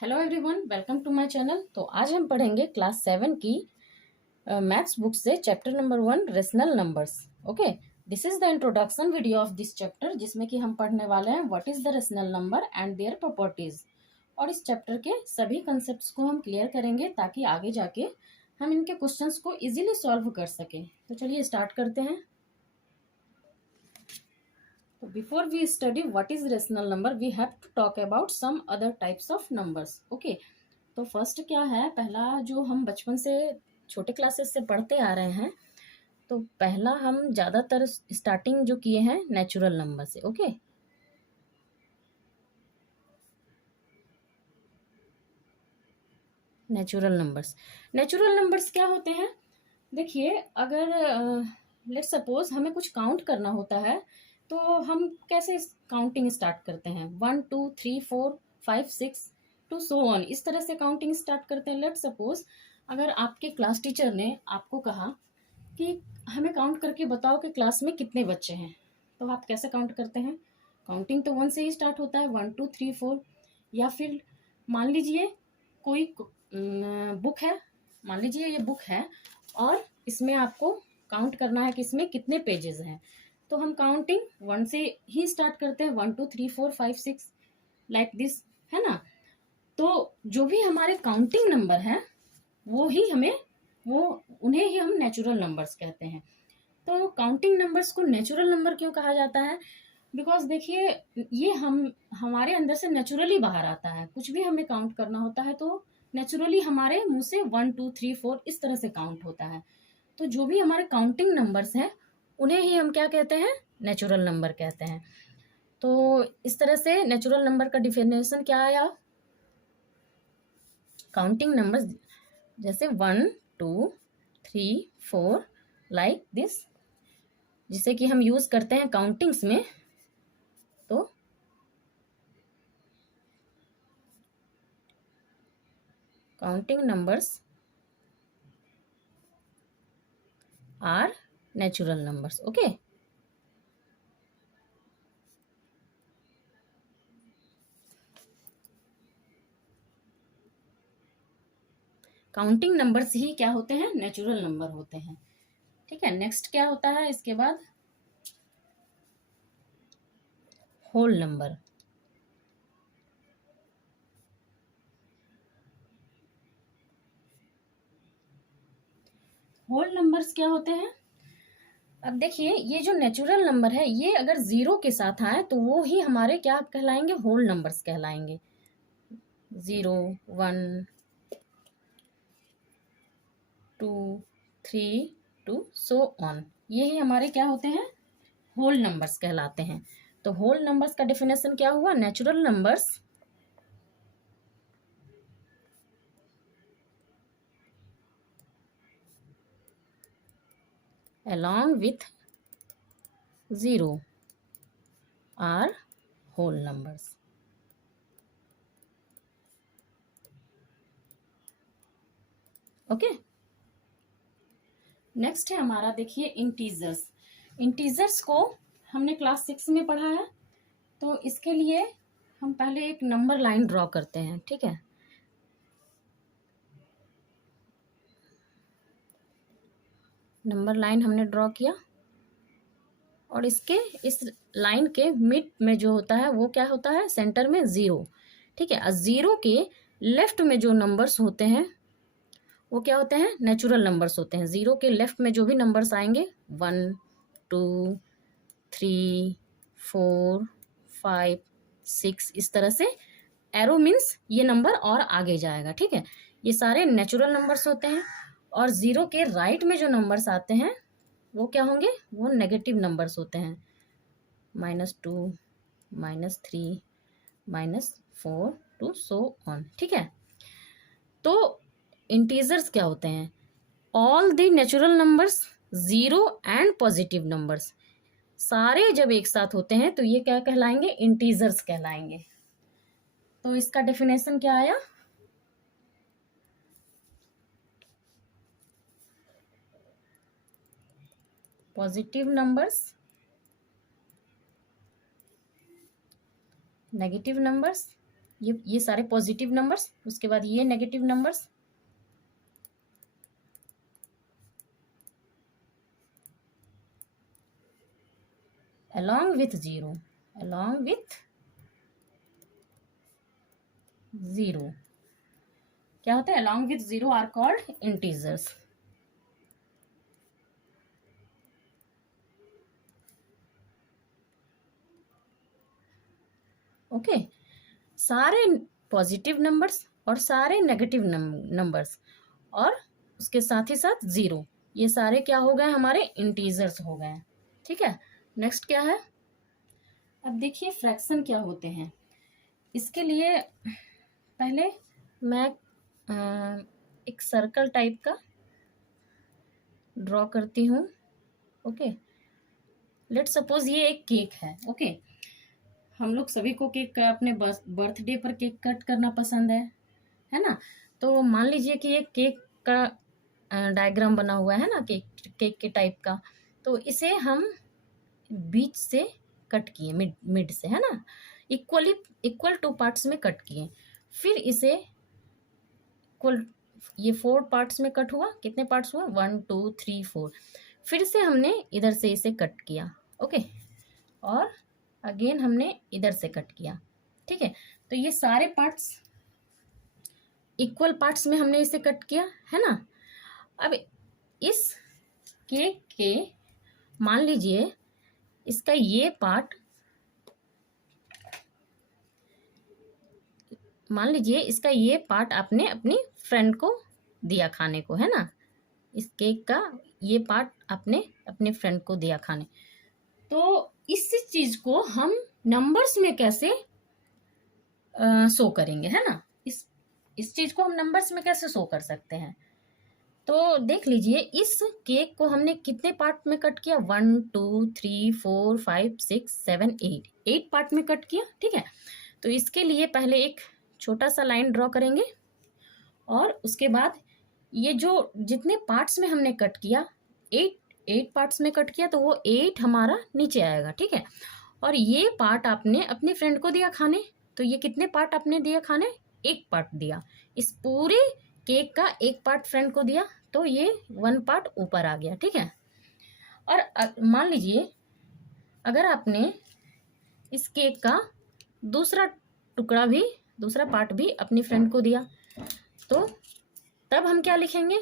Hello everyone, welcome to my channel. तो आज हम पढ़ेंगे क्लास 7 की मैथ्स बुक से chapter number 1 rational numbers. Okay, this is the introduction video of this chapter, जिसमें कि हम पढ़ने वाले हैं what is the rational number and their properties. और इस चैप्टर के सभी कंसेप्ट्स को हम क्लियर करेंगे ताकि आगे जाके हम इनके क्वेश्चंस को इजीली सॉल्व कर सकें। तो चलिए स्टार्ट करते हैं। So before we study what is rational number, we have to talk about some other types of numbers. Okay, तो फर्स्ट क्या है, पहला जो हम बचपन से छोटे क्लासेस से पढ़ते आ रहे हैं, तो पहला हम ज़्यादातर स्टार्टिंग जो किए हैं नेचुरल नंबर से। ओके, नेचुरल नंबर्स क्या होते हैं? देखिए, अगर लेट सपोज हमें कुछ काउंट करना होता है तो हम कैसे काउंटिंग स्टार्ट करते हैं? 1 2 3 4 5 6 टू सो ऑन, इस तरह से काउंटिंग स्टार्ट करते हैं। लेट सपोज अगर आपके क्लास टीचर ने आपको कहा कि हमें काउंट करके बताओ कि क्लास में कितने बच्चे हैं, तो आप कैसे काउंट करते हैं? काउंटिंग तो 1 से ही स्टार्ट होता है, 1 2 3 4। या फिर मान लीजिए कोई बुक है, मान लीजिए ये बुक है और इसमें आपको काउंट करना है कि इसमें कितने पेजेस हैं, तो हम काउंटिंग 1 से ही स्टार्ट करते हैं, 1 2 3 4 5 6 लाइक दिस, है ना। तो जो भी हमारे काउंटिंग नंबर हैं वो उन्हें ही हम नेचुरल नंबर्स कहते हैं। तो काउंटिंग नंबर्स को नेचुरल नंबर क्यों कहा जाता है? बिकॉज देखिए, ये हमारे अंदर से नेचुरली बाहर आता है। कुछ भी हमें काउंट करना होता है तो नेचुरली हमारे मुंह से 1 2 3 4 इस तरह से काउंट होता है। तो जो भी हमारे काउंटिंग नंबर्स हैं उन्हें ही हम क्या कहते हैं? नेचुरल नंबर कहते हैं। तो इस तरह से नेचुरल नंबर का डिफिनेशन क्या आया? काउंटिंग नंबर्स जैसे 1 2 3 4 लाइक दिस, जिसे कि हम यूज करते हैं काउंटिंग्स में। तो counting numbers are natural numbers. Okay, counting numbers ही क्या होते हैं? नेचुरल नंबर होते हैं। ठीक है, नेक्स्ट क्या होता है इसके बाद? Whole number. होल नंबर्स क्या होते हैं? अब देखिए, ये जो नेचुरल नंबर है ये अगर जीरो के साथ आए तो वो ही हमारे क्या कहलाएंगे? होल नंबर्स कहलाएंगे। 0 1 2 3 टू सो ऑन, ये ही हमारे क्या होते हैं? होल नंबर्स कहलाते हैं। तो होल नंबर्स का डेफिनेशन क्या हुआ? Natural numbers along with 0 are whole numbers. Okay, next है हमारा, देखिए, इंटीजर्स। इंटीजर्स को हमने क्लास 6 में पढ़ा है। तो इसके लिए हम पहले एक नंबर लाइन ड्रॉ करते हैं। ठीक है, नंबर लाइन हमने ड्रॉ किया और इसके इस लाइन के मिड में जो होता है वो क्या होता है? सेंटर में 0। ठीक है, जीरो के लेफ्ट में जो नंबर्स होते हैं वो क्या होते हैं? नेचुरल नंबर्स होते हैं। जीरो के लेफ्ट में जो भी नंबर्स आएंगे 1 2 3 4 5 6 इस तरह से एरो मीन्स ये नंबर और आगे जाएगा। ठीक है, ये सारे नेचुरल नंबर्स होते हैं। और जीरो के राइट में जो नंबर्स आते हैं वो क्या होंगे? वो नेगेटिव नंबर्स होते हैं, -2 -3 -4 टू सो ऑन। ठीक है, तो इंटीजर्स क्या होते हैं? All the natural numbers, zero and positive numbers, सारे जब एक साथ होते हैं तो ये क्या कहलाएंगे? इंटीजर्स कहलाएंगे। तो इसका डेफिनेशन क्या आया? पॉजिटिव नंबर्स, नेगेटिव नंबर्स ये सारे पॉजिटिव नंबर्स, उसके बाद ये negative numbers, along with zero, along with zero क्या होता है, along with zero are called integers. Okay, सारे पॉजिटिव नंबर्स और सारे नेगेटिव नंबर्स और उसके साथ ही साथ जीरो, ये सारे क्या हो गए, हमारे इंटीजर्स हो गए। ठीक है, नेक्स्ट क्या है, अब देखिए फ्रैक्शन क्या होते हैं। इसके लिए पहले मैं एक सर्कल टाइप का ड्रॉ करती हूँ। ओके, लेट सपोज ये एक केक है। ओके, हम लोग सभी को केक अपने बर्थडे पर केक कट करना पसंद है ना। तो मान लीजिए कि ये केक का डायग्राम बना हुआ है ना, केक के टाइप का। तो इसे हम बीच से कट किए, मिड से, है ना, इक्वल 2 पार्ट्स में कट किए। फिर इसे इक्वल, ये 4 पार्ट्स में कट हुआ। कितने पार्ट्स हुआ, 1 2 3 4। फिर से हमने इधर से इसे कट किया। ओके, और अगेन हमने इधर से कट किया। ठीक है, तो ये सारे पार्ट्स इक्वल पार्ट्स में हमने इसे कट किया, है ना। अब इस केक के मान लीजिए इसका ये पार्ट, मान लीजिए इसका ये पार्ट आपने अपनी फ्रेंड को दिया खाने को, है ना। इस केक का ये पार्ट आपने अपने फ्रेंड को दिया खाने। तो इस चीज को हम नंबर्स में कैसे शो करेंगे, है ना। इस चीज को हम नंबर्स में कैसे शो कर सकते हैं। तो देख लीजिए, इस केक को हमने कितने पार्ट में कट किया, 1 2 3 4 5 6 7 8 पार्ट में कट किया। ठीक है, तो इसके लिए पहले एक छोटा सा लाइन ड्रॉ करेंगे और उसके बाद ये जो जितने पार्ट्स में हमने कट किया, 8 पार्ट्स में कट किया, तो वो 8 हमारा नीचे आएगा। ठीक है, और ये पार्ट आपने अपनी फ्रेंड को दिया खाने, तो ये कितने पार्ट आपने दिया खाने, 1 पार्ट दिया। इस पूरे केक का 1 पार्ट फ्रेंड को दिया, तो ये 1 पार्ट ऊपर आ गया। ठीक है, और मान लीजिए अगर आपने इस केक का दूसरा पार्ट भी अपनी फ्रेंड को दिया, तो तब हम क्या लिखेंगे,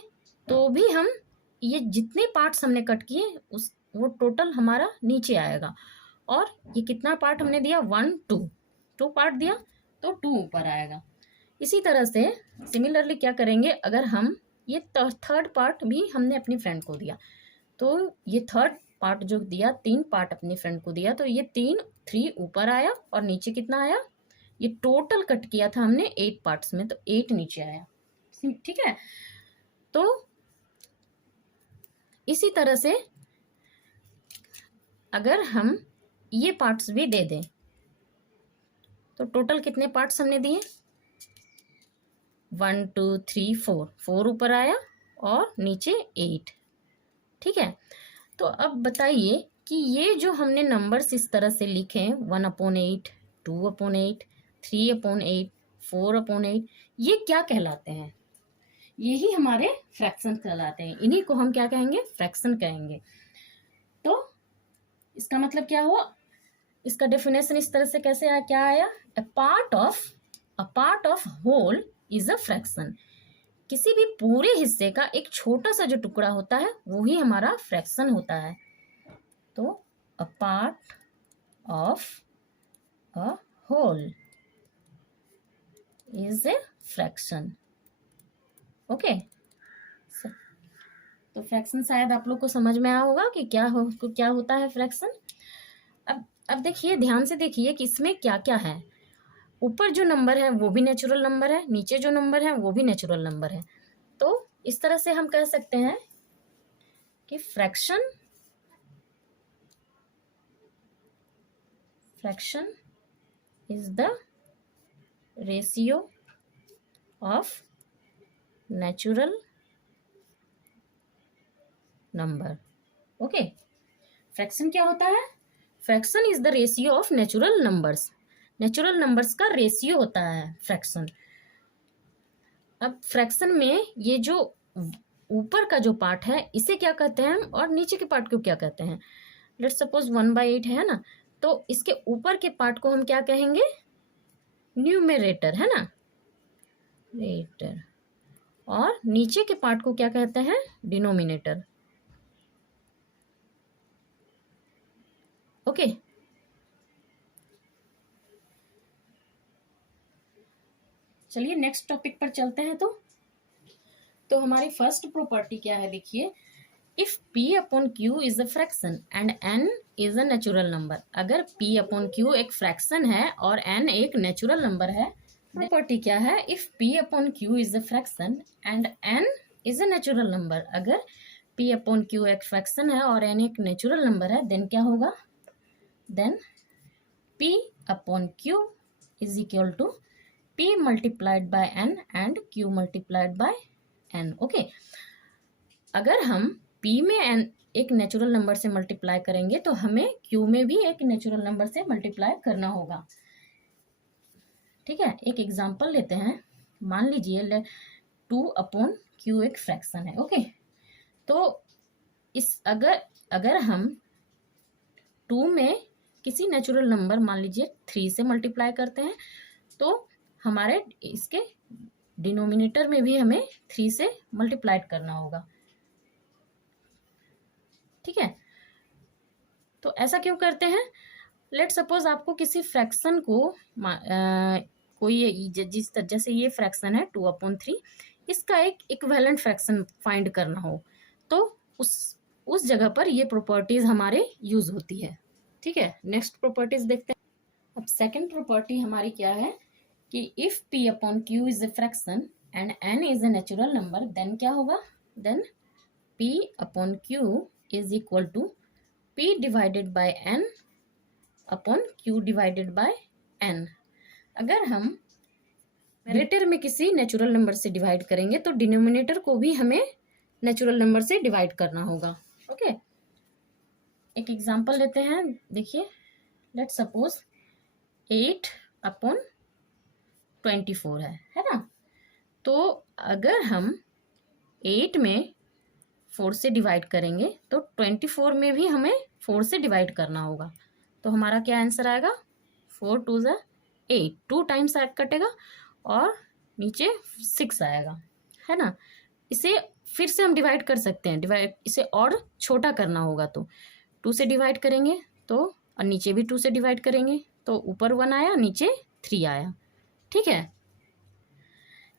तो भी हम ये जितने पार्ट्स हमने कट किए वो टोटल हमारा नीचे आएगा। और ये कितना पार्ट हमने दिया, 1 2 पार्ट दिया, तो 2 ऊपर आएगा। इसी तरह से सिमिलरली क्या करेंगे, अगर हम ये थर्ड पार्ट भी हमने अपनी फ्रेंड को दिया, तो ये थर्ड पार्ट जो दिया, 3 पार्ट अपनी फ्रेंड को दिया, तो ये 3 ऊपर आया और नीचे कितना आया, ये टोटल कट किया था हमने 8 पार्ट्स में, तो 8 नीचे आया। ठीक है, तो इसी तरह से अगर हम ये पार्ट्स भी दे दें, तो टोटल कितने पार्ट्स हमने दिए, 1 2 3 4 ऊपर आया और नीचे 8। ठीक है, तो अब बताइए कि ये जो हमने नंबर्स इस तरह से लिखे हैं, 1/8 2/8 3/8 4/8, ये क्या कहलाते हैं, यही हमारे फ्रैक्शन कहलाते हैं। इन्हीं को हम क्या कहेंगे, फ्रैक्शन कहेंगे। तो इसका मतलब क्या हुआ, इसका डेफिनेशन इस तरह से कैसे आया, क्या आया, a part of whole is a fraction. किसी भी पूरे हिस्से का एक छोटा सा जो टुकड़ा होता है वो ही हमारा फ्रैक्शन होता है। तो a part of a whole is a fraction. Okay, तो फ्रैक्शन शायद आप लोग को समझ में आया होगा कि क्या होता है फ्रैक्शन। अब देखिए, ध्यान से देखिए कि इसमें क्या क्या है। ऊपर जो नंबर है वो भी नेचुरल नंबर है, नीचे जो नंबर है वो भी नेचुरल नंबर है। तो इस तरह से हम कह सकते हैं कि fraction is the ratio of natural number. Okay, fraction क्या होता है, fraction is the ratio of natural numbers. Natural numbers का रेशियो होता है फ्रैक्शन। अब फ्रैक्शन में ये जो ऊपर का जो पार्ट है इसे क्या कहते हैं हम, और नीचे के पार्ट को क्या कहते हैं। लेट्स सपोज 1/8 है ना, तो इसके ऊपर के पार्ट को हम क्या कहेंगे, न्यूमरेटर, है ना, रेटर, और नीचे के पार्ट को क्या कहते हैं, डिनोमिनेटर। ओके, चलिए नेक्स्ट टॉपिक पर चलते हैं। तो हमारी फर्स्ट प्रॉपर्टी क्या है, देखिए, if p upon q is a fraction and n is a natural number. अगर p अपॉन q एक फ्रैक्शन है और n एक नेचुरल नंबर है, प्रॉपर्टी क्या है, if p upon q is a fraction and n is a natural number. अगर p upon q एक फ्रैक्शन है और n एक नेचुरल नंबर है, देन क्या होगा, then p upon q is equal to p multiplied by n and q multiplied by n। Okay, अगर हम p में n एक नेचुरल नंबर से मल्टीप्लाई करेंगे तो हमें q में भी एक नेचुरल नंबर से मल्टीप्लाई करना होगा। ठीक है, एक एग्जांपल लेते हैं। मान लीजिए 2 अपॉन q एक फ्रैक्शन है। ओके, तो इस अगर हम 2 में किसी नेचुरल नंबर मान लीजिए 3 से मल्टीप्लाई करते हैं, तो हमारे इसके डिनोमिनेटर में भी हमें 3 से मल्टीप्लाई करना होगा। ठीक है, तो ऐसा क्यों करते हैं, लेट सपोज आपको किसी फ्रैक्शन को कोई जैसे ये फ्रैक्शन है 2/3, इसका एक इक्विवेलेंट फ्रैक्शन फाइंड करना हो, तो उस जगह पर ये प्रॉपर्टीज हमारे यूज होती है। ठीक है, नेक्स्ट प्रॉपर्टीज देखते हैं। अब सेकंड प्रॉपर्टी हमारी क्या है कि if p upon q is a fraction and n is a natural number, then क्या होगा, then p upon q is equal to p divided by n upon q divided by n। अगर हम numerator में किसी natural number से divide करेंगे तो denominator को भी हमें नेचुरल नंबर से डिवाइड करना होगा। ओके, एक एग्जांपल लेते हैं। देखिए, लेट सपोज 8/24 है ना, तो अगर हम 8 में 4 से डिवाइड करेंगे तो 24 में भी हमें 4 से डिवाइड करना होगा। तो हमारा क्या आंसर आएगा, 4 2 ज़ा 8, 2 टाइम्स कटेगा और नीचे 6 आएगा, है ना। इसे फिर से हम डिवाइड कर सकते हैं, इसे और छोटा करना होगा तो 2 से डिवाइड करेंगे तो, और नीचे भी 2 से डिवाइड करेंगे तो ऊपर 1 आया, नीचे 3 आया। ठीक है,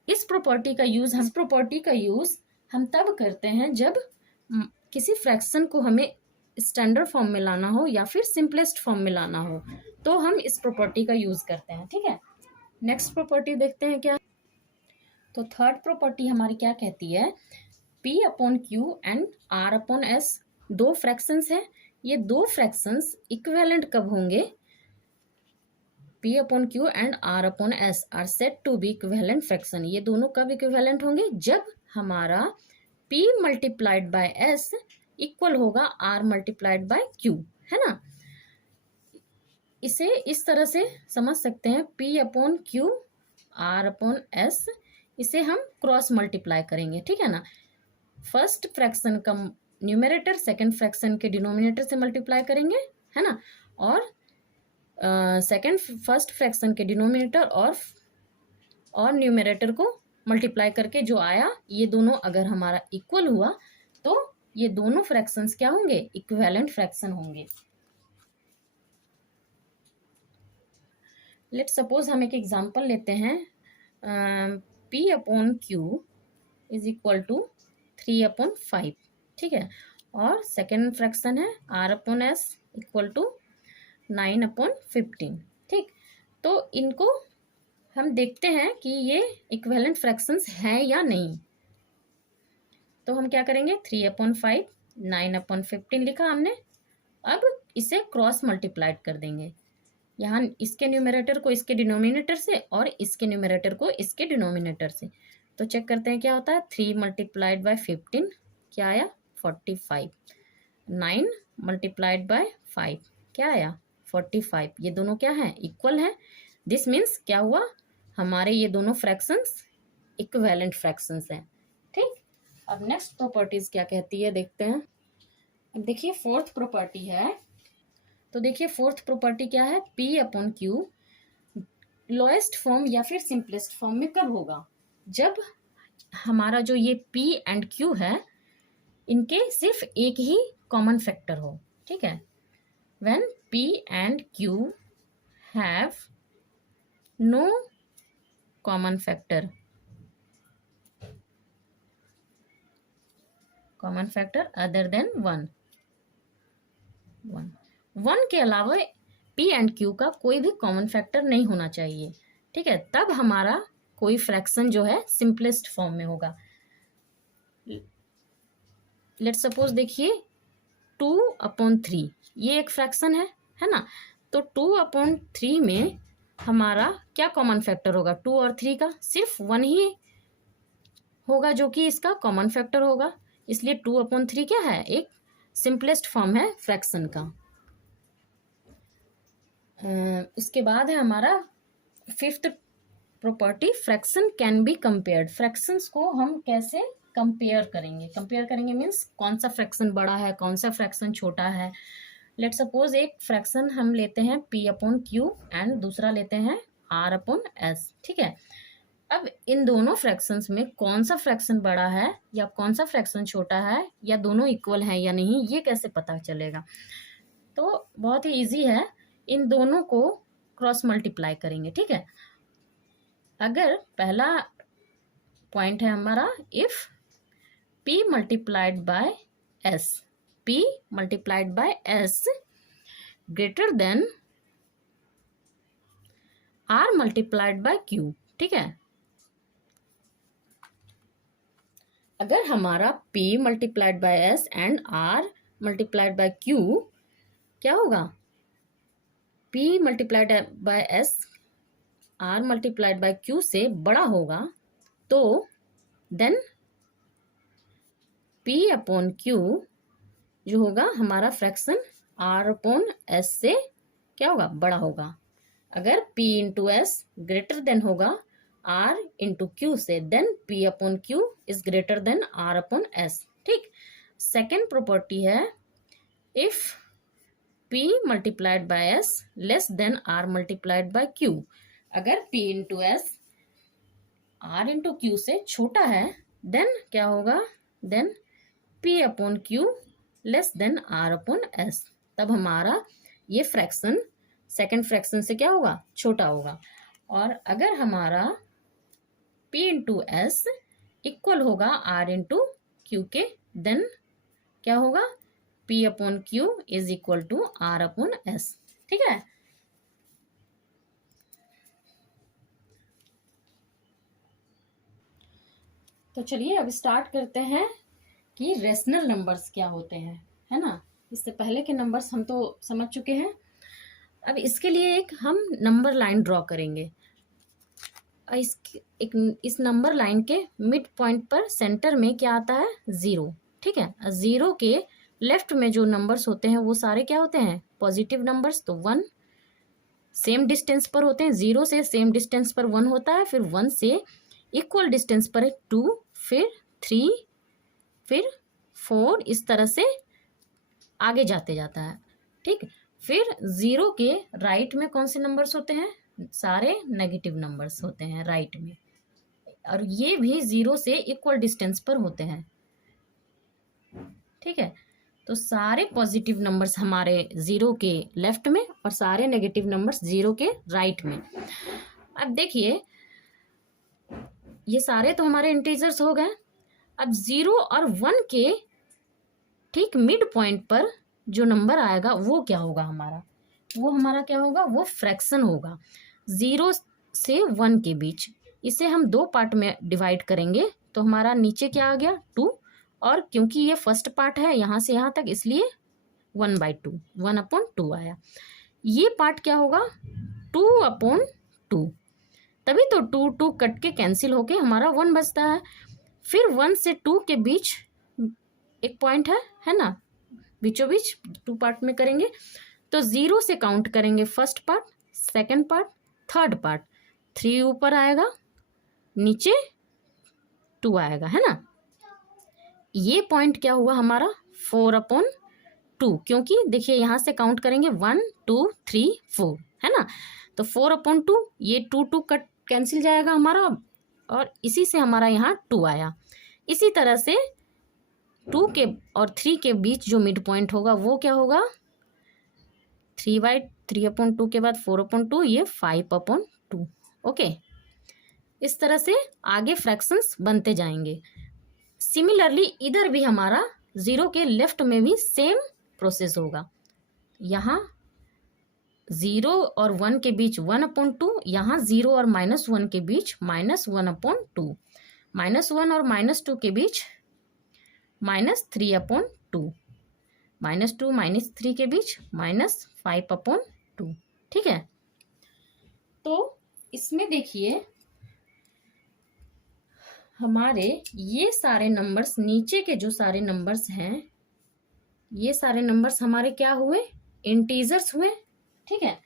इस प्रॉपर्टी का यूज हम तब करते हैं जब किसी फ्रैक्शन को हमें स्टैंडर्ड फॉर्म में लाना हो या फिर सिंपलेस्ट फॉर्म में लाना हो, तो हम इस प्रॉपर्टी का यूज करते हैं। ठीक है, नेक्स्ट प्रॉपर्टी देखते हैं क्या। तो थर्ड प्रॉपर्टी हमारी क्या कहती है, p upon q and r upon s दो फ्रैक्शंस हैं। ये दो फ्रैक्शंस इक्विवेलेंट कब होंगे, p upon q and r upon s are said to be equivalent fraction. ये दोनों कब इक्विवेलेंट होंगे, जब हमारा p multiplied by s equal होगा r मल्टीप्लाइड बाय q, है ना। इसे इस तरह से समझ सकते हैं, p upon Q r upon s, इसे हम क्रॉस मल्टीप्लाई करेंगे। ठीक है ना, फर्स्ट फ्रैक्शन का न्यूमरेटर सेकंड फ्रैक्शन के डिनोमिनेटर से मल्टीप्लाई करेंगे, है ना, और फर्स्ट फ्रैक्शन के डिनोमिनेटर और न्यूमरेटर को मल्टीप्लाई करके जो आया, ये दोनों अगर हमारा इक्वल हुआ तो ये दोनों फ्रैक्शंस क्या होंगे, इक्विवेलेंट फ्रैक्शन होंगे। लेट सपोज हम एक एग्जांपल लेते हैं, p upon q is equal to 3/5। ठीक है, और सेकेंड फ्रैक्शन है r upon s equal to 9/15। ठीक, तो इनको हम देखते हैं कि ये इक्विवेलेंट फ्रैक्शंस हैं या नहीं। तो हम क्या करेंगे, 3/5 9/15 लिखा हमने, अब इसे क्रॉस मल्टीप्लाइड कर देंगे। यहाँ इसके न्यूमरेटर को इसके डिनोमिनेटर से और इसके न्यूमरेटर को इसके डिनोमिनेटर से, तो चेक करते हैं क्या होता है। 3 मल्टीप्लाइड बाय 15 क्या आया, 45। 9 मल्टीप्लाइड बाय 5 क्या आया, 45। ये दोनों क्या है, इक्वल है, दिस मीन्स क्या हुआ, हमारे ये दोनों फ्रैक्शंस इक्विवेलेंट फ्रैक्शंस हैं। ठीक, अब नेक्स्ट प्रॉपर्टीज क्या कहती है देखते हैं। अब देखिए फोर्थ प्रॉपर्टी है, तो देखिए फोर्थ प्रॉपर्टी क्या है, P upon Q lowest form या फिर सिंपलेस्ट फॉर्म में कब होगा, जब हमारा जो ये P एंड Q है इनके सिर्फ एक ही कॉमन फैक्टर हो। ठीक है, when P and Q have no common factor other than one के अलावा P एंड Q का कोई भी कॉमन फैक्टर नहीं होना चाहिए। ठीक है, तब हमारा कोई फ्रैक्शन जो है सिंपलेस्ट फॉर्म में होगा। लेट्स सपोज देखिए 2/3 ये एक फ्रैक्शन है ना, तो 2/3 में हमारा क्या कॉमन फैक्टर होगा, 2 और 3 का सिर्फ 1 ही होगा जो कि इसका कॉमन फैक्टर होगा, इसलिए 2/3 क्या है, एक सिंपलेस्ट फॉर्म है फ्रैक्शन का। उसके बाद है हमारा fifth property, fraction can be compared. Fractions को हम कैसे कंपेयर करेंगे मीन्स कौन सा फ्रैक्शन बड़ा है, कौन सा फ्रैक्शन छोटा है। लेट सपोज एक फ्रैक्शन हम लेते हैं P/Q एंड दूसरा लेते हैं R/S। ठीक है, अब इन दोनों फ्रैक्शंस में कौन सा फ्रैक्शन बड़ा है या कौन सा फ्रैक्शन छोटा है या दोनों इक्वल हैं या नहीं, ये कैसे पता चलेगा। तो बहुत ही इजी है, इन दोनों को क्रॉस मल्टीप्लाई करेंगे। ठीक है, अगर पहला पॉइंट है हमारा, if P multiplied by S greater than R multiplied by Q। ठीक है, अगर हमारा P multiplied by S and R multiplied by Q क्या होगा, P multiplied by S R multiplied by Q से बड़ा होगा, तो देन P/Q जो होगा हमारा फ्रैक्शन R/S से क्या होगा, बड़ा होगा। अगर P/S ग्रेटर देन होगा R/Q से, then P/Q is greater then R/S। ठीक, सेकेंड प्रॉपर्टी है, if P multiplied by S less than R multiplied by Q। अगर P/S R/Q से छोटा है, देन क्या होगा, then P/Q less than R/S। तब हमारा ये फ्रैक्शन सेकेंड फ्रैक्शन से क्या होगा, छोटा होगा। और अगर हमारा P/S इक्वल होगा R/Q के, देन क्या होगा, P/Q is equal to R/S। ठीक है, तो चलिए अब स्टार्ट करते हैं कि रेशनल नंबर्स क्या होते हैं, है ना। इससे पहले के नंबर्स हम तो समझ चुके हैं, अब इसके लिए एक हम नंबर लाइन ड्रॉ करेंगे। इस नंबर लाइन के मिड पॉइंट पर सेंटर में क्या आता है, 0। ठीक है, 0 के लेफ्ट में जो नंबर्स होते हैं वो सारे क्या होते हैं, पॉजिटिव नंबर्स। तो 1 सेम डिस्टेंस पर होते हैं, 0 से सेम डिस्टेंस पर 1 होता है, फिर 1 से इक्वल डिस्टेंस पर 2, फिर 3, फिर 4, इस तरह से आगे जाते जाता है। ठीक, फिर 0 के राइट में कौन से नंबर्स होते हैं, सारे नेगेटिव नंबर्स होते हैं राइट में, और ये भी 0 से इक्वल डिस्टेंस पर होते हैं। ठीक है, तो सारे पॉजिटिव नंबर्स हमारे 0 के लेफ्ट में और सारे नेगेटिव नंबर्स 0 के राइट में। अब देखिए ये सारे तो हमारे इंटीजर्स हो गए। अब 0 और 1 के ठीक मिड पॉइंट पर जो नंबर आएगा वो क्या होगा, हमारा क्या होगा, वो फ्रैक्शन होगा 0 से 1 के बीच। इसे हम 2 पार्ट में डिवाइड करेंगे, तो हमारा नीचे क्या आ गया, 2, और क्योंकि ये फर्स्ट पार्ट है यहाँ से यहाँ तक, इसलिए 1/2 1/2 आया। ये पार्ट क्या होगा, 2/2, तभी तो 2 कट के कैंसिल होके हमारा 1 बचता है। फिर 1 से 2 के बीच एक पॉइंट है ना, बीचों बीच 2 पार्ट में करेंगे, तो 0 से काउंट करेंगे first part, second part, third part, 3 ऊपर आएगा, नीचे 2 आएगा, है ना। ये पॉइंट क्या हुआ हमारा 4/2, क्योंकि देखिए यहाँ से काउंट करेंगे 1 2 3 4, है ना। तो 4/2, ये 2 कट कैंसिल जाएगा हमारा, और इसी से हमारा यहाँ 2 आया। इसी तरह से 2 के और 3 के बीच जो मिड पॉइंट होगा वो क्या होगा, 3/2 के बाद 4/2, ये 5/2। ओके, इस तरह से आगे फ्रैक्शंस बनते जाएंगे। सिमिलरली इधर भी हमारा 0 के लेफ्ट में भी सेम प्रोसेस होगा। यहाँ 0 और 1 के बीच 1/2, यहाँ 0 और -1 के बीच -1/2, -1 और -2 के बीच -3/2, -2 -3 के बीच -5/2। ठीक है, तो इसमें देखिए हमारे ये सारे नंबर्स, नीचे के जो सारे नंबर्स हैं, ये सारे नंबर्स हमारे क्या हुए, इंटीजर्स हुए। ठीक है,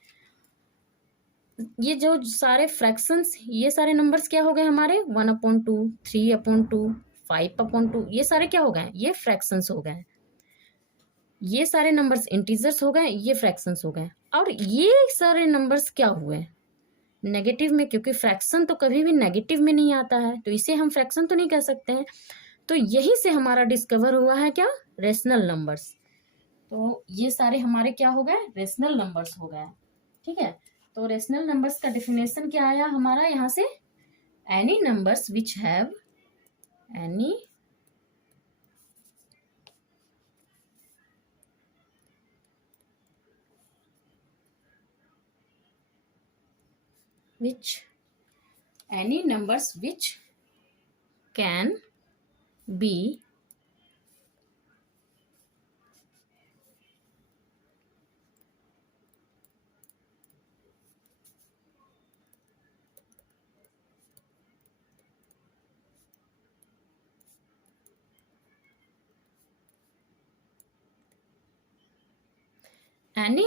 ये जो सारे फ्रैक्शंस, ये सारे नंबर्स क्या हो गए हमारे, 1/2, 3/2, 5/2, ये सारे क्या हो गए, ये फ्रैक्शंस हो गए। ये सारे नंबर्स इंटीजर्स हो गए, ये फ्रैक्शंस हो गए। और ये सारे नंबर्स क्या हुए, नेगेटिव में, क्योंकि फ्रैक्शन तो कभी भी नेगेटिव में नहीं आता है, तो इसे हम फ्रैक्शन तो नहीं कह सकते हैं। तो यही से हमारा डिस्कवर हुआ है क्या, रेशनल नंबर्स। तो ये सारे हमारे क्या हो गए, रेशनल नंबर्स हो गए। ठीक है, तो रेशनल नंबर्स का डेफिनेशन क्या आया हमारा यहाँ से, any numbers which have any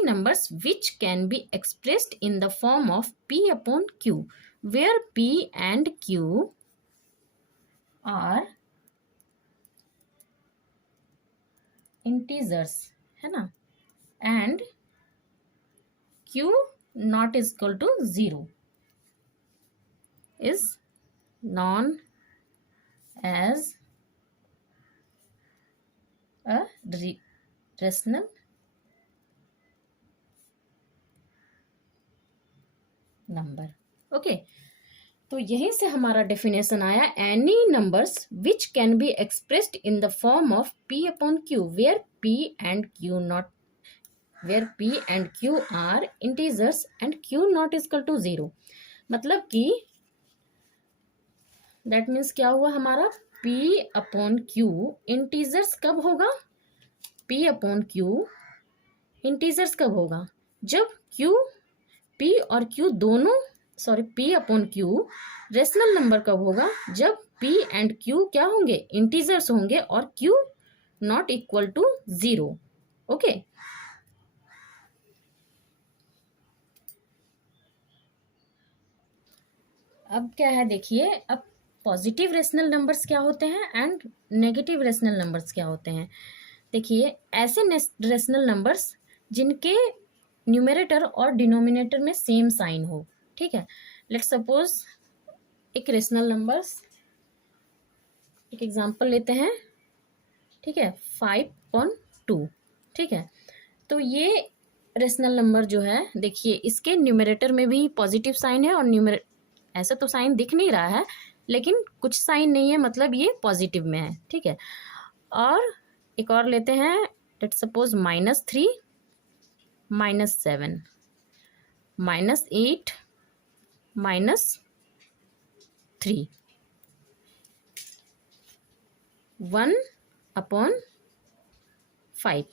numbers which can be expressed in the form of P/Q, where P and Q are integers, है ना, and Q not is equal to 0 is known as a rational number. Okay, तो यहीं से हमारा definition आया, any numbers which can be expressed in the form of P/Q, where P and Q are integers and Q not is equal to 0। मतलब कि that means क्या हुआ हमारा, P/Q इंटीजर्स कब होगा, P/Q इंटीजर्स कब होगा, जब P और Q दोनों, P/Q रेशनल नंबर कब होगा, जब P एंड Q क्या होंगे, इंटीजर्स होंगे, और Q not equal to 0। Okay, अब क्या है देखिए, अब पॉजिटिव रेशनल नंबर्स क्या होते हैं एंड नेगेटिव रेशनल नंबर्स क्या होते हैं। देखिए, ऐसे रेशनल नंबर्स जिनके न्यूमरेटर और डिनोमिनेटर में सेम साइन हो। ठीक है, लेट्स सपोज एक रेशनल नंबर्स, एक एग्जांपल लेते हैं। ठीक है, 5/2। ठीक है, तो ये रेशनल नंबर जो है, देखिए इसके न्यूमरेटर में भी पॉजिटिव साइन है, और ऐसा तो साइन दिख नहीं रहा है, लेकिन कुछ साइन नहीं है, मतलब ये पॉजिटिव में है। ठीक है, और एक और लेते हैं, लेट्स सपोज -3, -7, -8, -3, 1/5।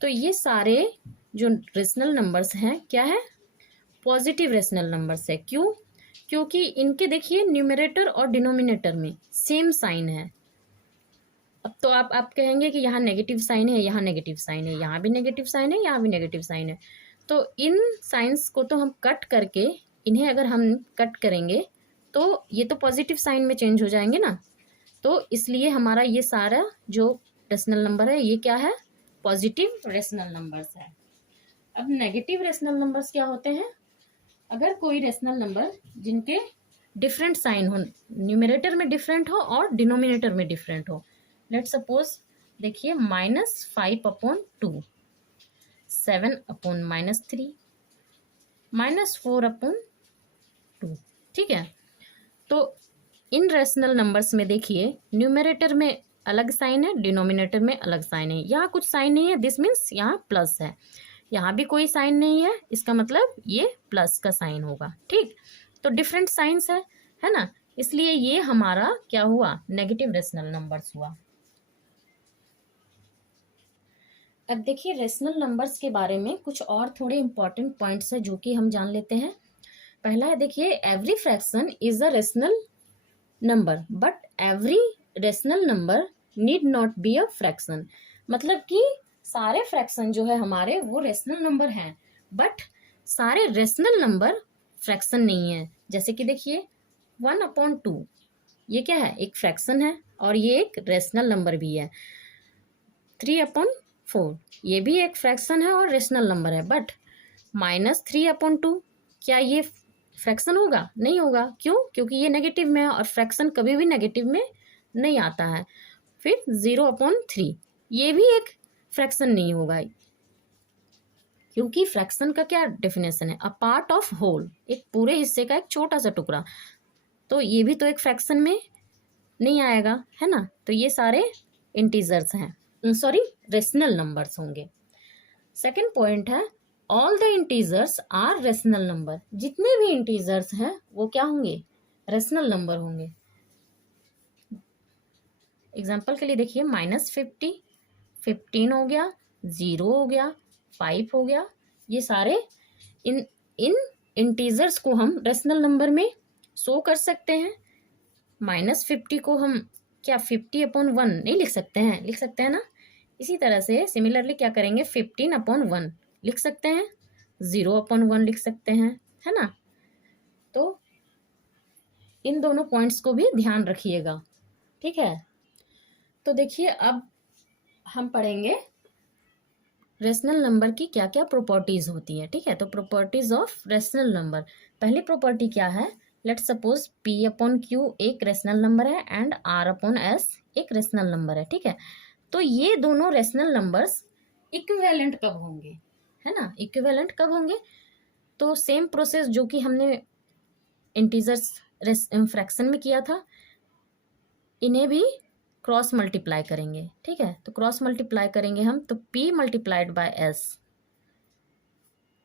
तो ये सारे जो रेशनल नंबर्स हैं क्या है, पॉजिटिव रेशनल नंबर्स है। क्यों, क्योंकि इनके देखिए न्यूमरेटर और डिनोमिनेटर में सेम साइन है। अब तो आप कहेंगे कि यहाँ नेगेटिव साइन है, यहाँ नेगेटिव साइन है, यहाँ भी नेगेटिव साइन है, यहाँ भी नेगेटिव साइन है। तो इन साइंस को तो हम कट करके इन्हें अगर हम कट करेंगे तो ये तो पॉजिटिव साइन में चेंज हो जाएंगे ना, तो इसलिए हमारा ये सारा जो रेशनल नंबर है ये क्या है, पॉजिटिव रेशनल नंबर्स है। अब नेगेटिव रेशनल नंबर्स क्या होते हैं, अगर कोई रेशनल नंबर जिनके डिफरेंट साइन हो, न्यूमरेटर में डिफरेंट हो और डिनोमिनेटर में डिफरेंट हो। लेट सपोज देखिए -5/2, 7/-3, -4/2, ठीक है। तो इन रेशनल नंबर्स में देखिए न्यूमरेटर में अलग साइन है, डिनोमिनेटर में अलग साइन है। यहाँ कुछ साइन नहीं है, दिस मीन्स यहाँ प्लस है। यहाँ भी कोई साइन नहीं है, इसका मतलब ये प्लस का साइन होगा, ठीक। तो डिफरेंट साइंस है ना, इसलिए ये हमारा क्या हुआ, नेगेटिव रेशनल नंबर्स हुआ। अब देखिए रेशनल नंबर्स के बारे में कुछ और थोड़े इंपॉर्टेंट पॉइंट्स है जो कि हम जान लेते हैं। पहला है देखिए, every fraction is a rational number but every rational number need not be a fraction. मतलब कि सारे फ्रैक्शन जो है हमारे वो रेशनल नंबर हैं, बट सारे रेशनल नंबर फ्रैक्शन नहीं है। जैसे कि देखिए 1/2 ये क्या है, एक फ्रैक्शन है और ये एक रेशनल नंबर भी है। 3/4 ये भी एक फ्रैक्शन है और रेशनल नंबर है, बट -3/2 क्या ये फ्रैक्शन होगा, नहीं होगा। क्यों, क्योंकि ये नेगेटिव में है और फ्रैक्शन कभी भी नेगेटिव में नहीं आता है। फिर 0/3 ये भी एक फ्रैक्शन नहीं होगा, क्योंकि फ्रैक्शन का क्या डेफिनेशन है, अ पार्ट ऑफ होल, एक पूरे हिस्से का एक छोटा सा टुकड़ा। तो ये भी तो एक फ्रैक्शन में नहीं आएगा, है ना। तो ये सारे इंटीजर्स हैं, सॉरी रेशनल नंबर्स होंगे। सेकेंड पॉइंट है, all the integers are rational number. जितने भी इंटीजर्स हैं वो क्या होंगे, रेशनल नंबर होंगे। एग्जाम्पल के लिए देखिए -50, 15 हो गया, 0 हो गया, 5 हो गया। ये सारे इन इंटीजर्स को हम रेशनल नंबर में शो कर सकते हैं। -50 को हम क्या 50/1 नहीं लिख सकते हैं, लिख सकते हैं ना। इसी तरह से सिमिलरली क्या करेंगे, 15/1 लिख सकते हैं, 0/1 लिख सकते हैं, है ना। तो इन दोनों पॉइंट्स को भी ध्यान रखिएगा, ठीक है। तो देखिए अब हम पढ़ेंगे रेशनल नंबर की क्या क्या प्रॉपर्टीज होती है, ठीक है। तो प्रॉपर्टीज ऑफ रेशनल नंबर, पहली प्रॉपर्टी क्या है, लेट सपोज P/Q एक रेशनल नंबर है एंड R/S एक रेशनल नंबर है, ठीक है। तो ये दोनों रेशनल नंबर्स इक्विवेलेंट कब होंगे, है ना। इक्विवेलेंट कब होंगे, तो सेम प्रोसेस जो कि हमने इंटीजर्स फ्रैक्शन में किया था, इन्हें भी क्रॉस मल्टीप्लाई करेंगे, ठीक है। तो क्रॉस मल्टीप्लाई करेंगे हम, तो P × S,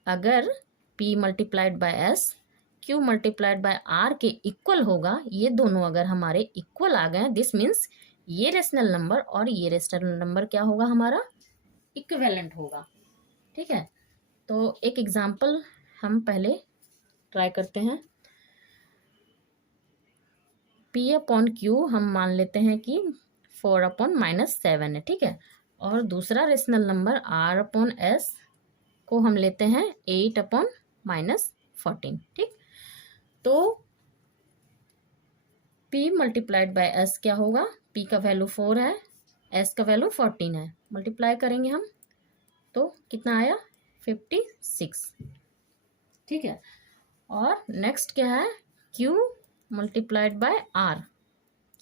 अगर P × S Q × R के इक्वल होगा, ये दोनों अगर हमारे इक्वल आ गए, दिस मीन्स ये रेशनल नंबर और ये रेशनल नंबर क्या होगा, हमारा इक्विवेलेंट होगा, ठीक है। तो एक एग्जांपल हम पहले ट्राई करते हैं। P/Q हम मान लेते हैं कि 4/-7 है, ठीक है। और दूसरा रेशनल नंबर R/S को हम लेते हैं 8/-14, ठीक। तो P × S क्या होगा, P का वैल्यू 4 है, S का वैल्यू 14 है, मल्टीप्लाई करेंगे हम तो कितना आया, 56, ठीक है। और नेक्स्ट क्या है, Q × R,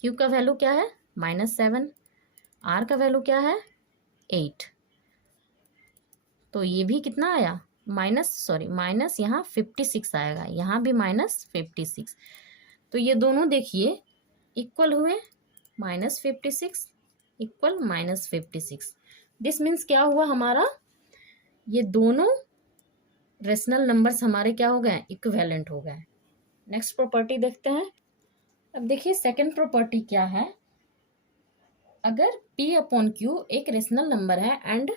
Q का वैल्यू क्या है, -7, R का वैल्यू क्या है, 8। तो ये भी कितना आया, माइनस यहाँ 56 आएगा, यहाँ भी -56। तो ये दोनों देखिए इक्वल हुए, -56 इक्वल -56। दिस मीन्स क्या हुआ हमारा, ये दोनों रेशनल नंबर्स हमारे क्या हो गए, इक्विवेलेंट हो गए। नेक्स्ट प्रॉपर्टी देखते हैं। अब देखिए सेकंड प्रॉपर्टी क्या है, अगर P/Q एक रेशनल नंबर है एंड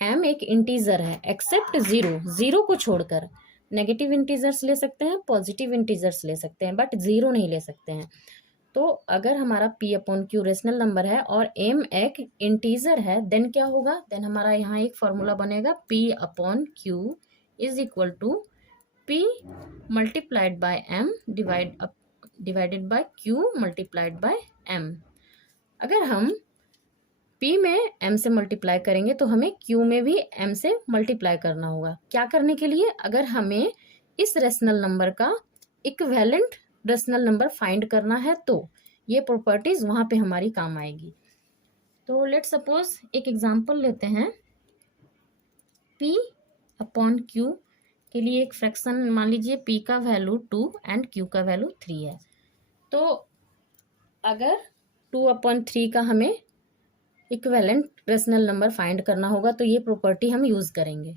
M एक इंटीजर है, एक्सेप्ट 0 को छोड़कर, नेगेटिव इंटीजर्स ले सकते हैं, पॉजिटिव इंटीजर्स ले सकते हैं, बट 0 नहीं ले सकते हैं। तो अगर हमारा P/Q रेशनल नंबर है और M एक इंटीजर है, देन क्या होगा, देन हमारा यहाँ एक फॉर्मूला बनेगा P/Q is equal to P multiplied by M divided by Q multiplied by M। अगर हम P में M से मल्टीप्लाई करेंगे तो हमें Q में भी M से मल्टीप्लाई करना होगा। क्या करने के लिए? अगर हमें इस रेशनल नंबर का इक्विवेलेंट रेशनल नंबर फाइंड करना है तो ये प्रॉपर्टीज वहाँ पे हमारी काम आएगी। तो लेट सपोज एक एग्जांपल लेते हैं। P अपॉन Q के लिए एक फ्रैक्शन मान लीजिए P का वैल्यू 2 एंड Q का वैल्यू 3 है। तो अगर 2/3 का हमें इक्विवेलेंट रेशनल नंबर फाइंड करना होगा तो ये प्रॉपर्टी हम यूज करेंगे।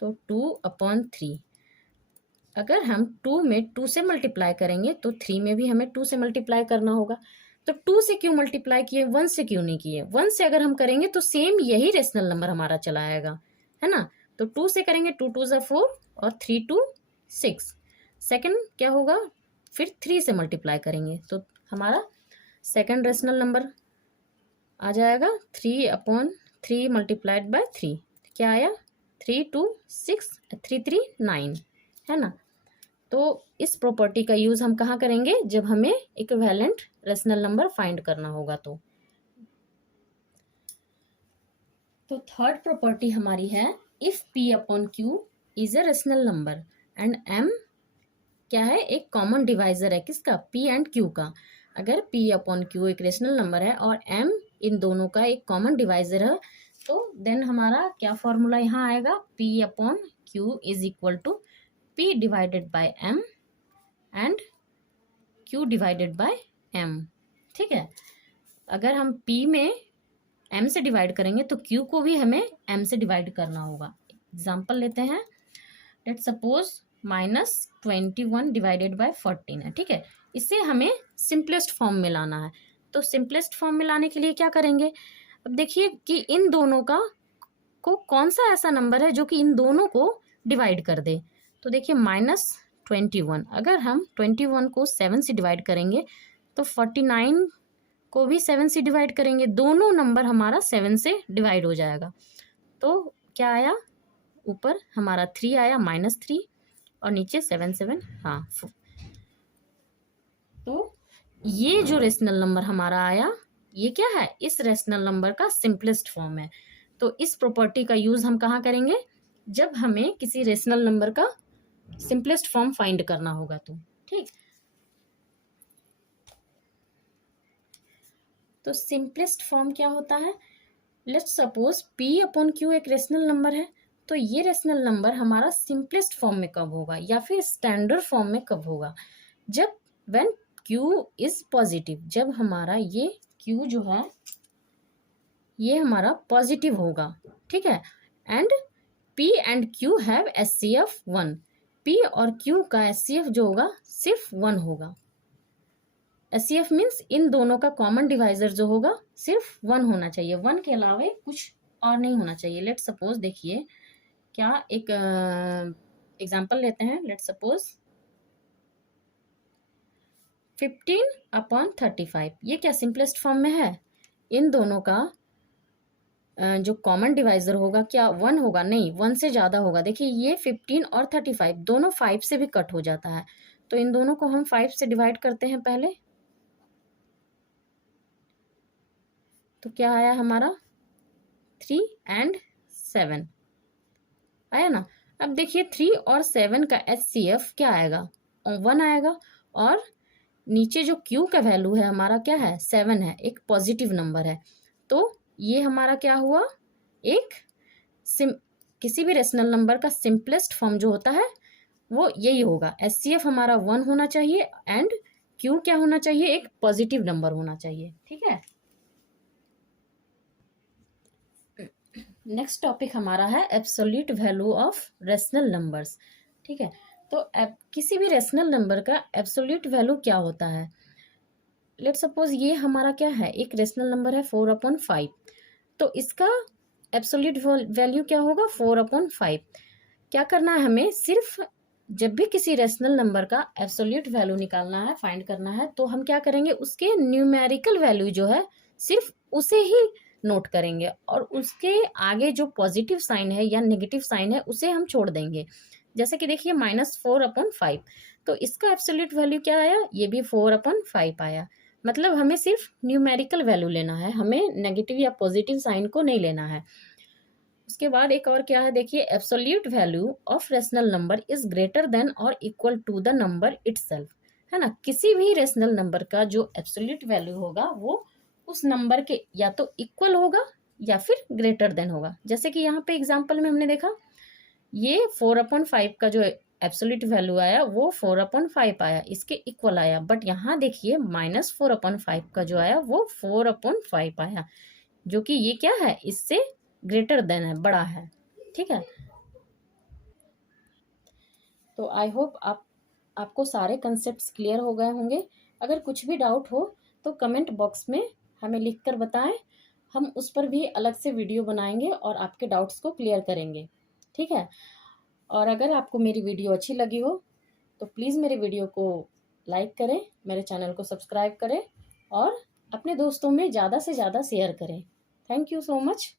तो 2/3 अगर हम 2 में 2 से मल्टीप्लाई करेंगे तो 3 में भी हमें 2 से मल्टीप्लाई करना होगा। तो 2 से क्यों मल्टीप्लाई किए, 1 से क्यों नहीं किए? 1 से अगर हम करेंगे तो सेम यही रेशनल नंबर हमारा चला आएगा, है ना। तो 2 से करेंगे, 2 2 ज़ा 4 और 3 2 6। सेकंड क्या होगा, फिर 3 से मल्टीप्लाई करेंगे तो हमारा सेकंड रेशनल नंबर आ जाएगा 3/3 मल्टीप्लाइड बाय 3। क्या आया? 3 2 6 3 3 9, है ना। तो इस प्रॉपर्टी का यूज हम कहाँ करेंगे? जब हमें इक्विवेलेंट रेशनल नंबर फाइंड करना होगा। तो थर्ड प्रॉपर्टी हमारी है, if P upon Q is a rational number and M क्या है? एक कॉमन डिवाइजर है। किसका? P एंड Q का। अगर P अपॉन Q एक रेशनल नंबर है और M इन दोनों का एक कॉमन डिवाइजर है तो देन हमारा क्या फॉर्मूला यहाँ आएगा? P upon Q is equal to P divided by M and Q divided by M। ठीक है। अगर हम P में M से डिवाइड करेंगे तो Q को भी हमें M से डिवाइड करना होगा। एग्जाम्पल लेते हैं। लेट सपोज -21 डिवाइडेड बाय 14 है। ठीक है। इसे हमें सिंपलेस्ट फॉर्म में लाना है। तो सिंपलेस्ट फॉर्म में लाने के लिए क्या करेंगे? अब देखिए कि इन दोनों को कौन सा ऐसा नंबर है जो कि इन दोनों को डिवाइड कर दे। तो देखिए -21, अगर हम 21 को 7 से डिवाइड करेंगे तो 49 को भी 7 से डिवाइड करेंगे, दोनों नंबर हमारा 7 से डिवाइड हो जाएगा। तो क्या आया? ऊपर हमारा 3 आया, -3 और नीचे 7 7, हाँ। तो ये जो रेशनल नंबर हमारा आया ये क्या है? इस रेशनल नंबर का सिंपलेस्ट फॉर्म है। तो इस प्रॉपर्टी का यूज हम कहाँ करेंगे? जब हमें किसी रेशनल नंबर का सिंपलेस्ट फॉर्म फाइंड करना होगा तो। ठीक। तो सिंपलेस्ट फॉर्म क्या होता है? Let's suppose P upon Q एक रेशनल नंबर है तो ये रेशनल नंबर हमारा सिंपलेस्ट फॉर्म में कब होगा या फिर स्टैंडर्ड फॉर्म में कब होगा? जब व्हेन Q इज पॉजिटिव, जब हमारा ये Q जो है ये हमारा पॉजिटिव होगा। ठीक है। And P and Q have HCF 1। P और Q का HCF जो होगा सिर्फ 1 होगा। HCF मीन्स इन दोनों का कॉमन डिवाइजर जो होगा सिर्फ 1 होना चाहिए, 1 के अलावा कुछ और नहीं होना चाहिए। लेट सपोज देखिए क्या एक एग्जांपल लेते हैं। लेट सपोज 15/35, ये क्या सिंपलेस्ट फॉर्म में है? इन दोनों का जो कॉमन डिवाइजर होगा क्या 1 होगा? नहीं, 1 से ज़्यादा होगा। देखिए ये 15 और 35 दोनों 5 से भी कट हो जाता है। तो इन दोनों को हम 5 से डिवाइड करते हैं पहले। तो क्या आया हमारा? 3 एंड 7 आया ना। अब देखिए 3 और 7 का HCF क्या आएगा? 1 आएगा। और नीचे जो Q का वैल्यू है हमारा क्या है? 7 है, एक पॉजिटिव नंबर है। तो ये हमारा क्या हुआ? एक किसी भी रेशनल नंबर का सिंपलेस्ट फॉर्म जो होता है वो यही होगा। HCF हमारा 1 होना चाहिए एंड Q क्या होना चाहिए? एक पॉजिटिव नंबर होना चाहिए। ठीक है। नेक्स्ट टॉपिक हमारा है absolute value of rational numbers. ठीक है। तो किसी भी रेशनल नंबर का एब्सोल्यूट वैल्यू क्या होता है? लेट सपोज ये हमारा क्या है? एक रेशनल नंबर है 4/5। तो इसका एब्सोल्यूट वैल्यू क्या होगा? 4/5। क्या करना है हमें? सिर्फ जब भी किसी रेशनल नंबर का एब्सोल्यूट वैल्यू निकालना है, फाइंड करना है, तो हम क्या करेंगे? उसके न्यूमेरिकल वैल्यू जो है सिर्फ उसे ही नोट करेंगे और उसके आगे जो पॉजिटिव साइन है या नेगेटिव साइन है उसे हम छोड़ देंगे। जैसे कि देखिए -4/5, तो इसका एब्सोल्यूट वैल्यू क्या आया, ये भी 4/5 आया। मतलब हमें सिर्फ न्यूमेरिकल वैल्यू लेना है, हमें नेगेटिव या पॉजिटिव साइन को नहीं लेना है। उसके बाद एक और क्या है, देखिए absolute value of rational number is greater than और equal to the number itself, है ना। किसी भी रेशनल नंबर का जो एब्सोल्यूट वैल्यू होगा वो उस नंबर के या तो इक्वल होगा या फिर ग्रेटर देन होगा। जैसे कि यहाँ पे एग्जाम्पल में हमने देखा ये 4/5 का जो एब्सोल्यूट वैल्यू आया वो 4/5 आया, इसके इक्वल आया। बट यहाँ देखिए -4/5 का जो आया वो 4/5 आया, जो कि ये क्या है, इससे ग्रेटर देन है, बड़ा है। ठीक है, तो आई होप आपको सारे कंसेप्ट्स क्लियर हो गए होंगे। अगर कुछ भी डाउट हो तो कमेंट बॉक्स में हमें लिख कर बताएं, हम उस पर भी अलग से वीडियो बनाएंगे और आपके डाउट्स को क्लियर करेंगे। ठीक है, और अगर आपको मेरी वीडियो अच्छी लगी हो तो प्लीज़ मेरे वीडियो को लाइक करें, मेरे चैनल को सब्सक्राइब करें और अपने दोस्तों में ज़्यादा से ज़्यादा शेयर करें। Thank you so much.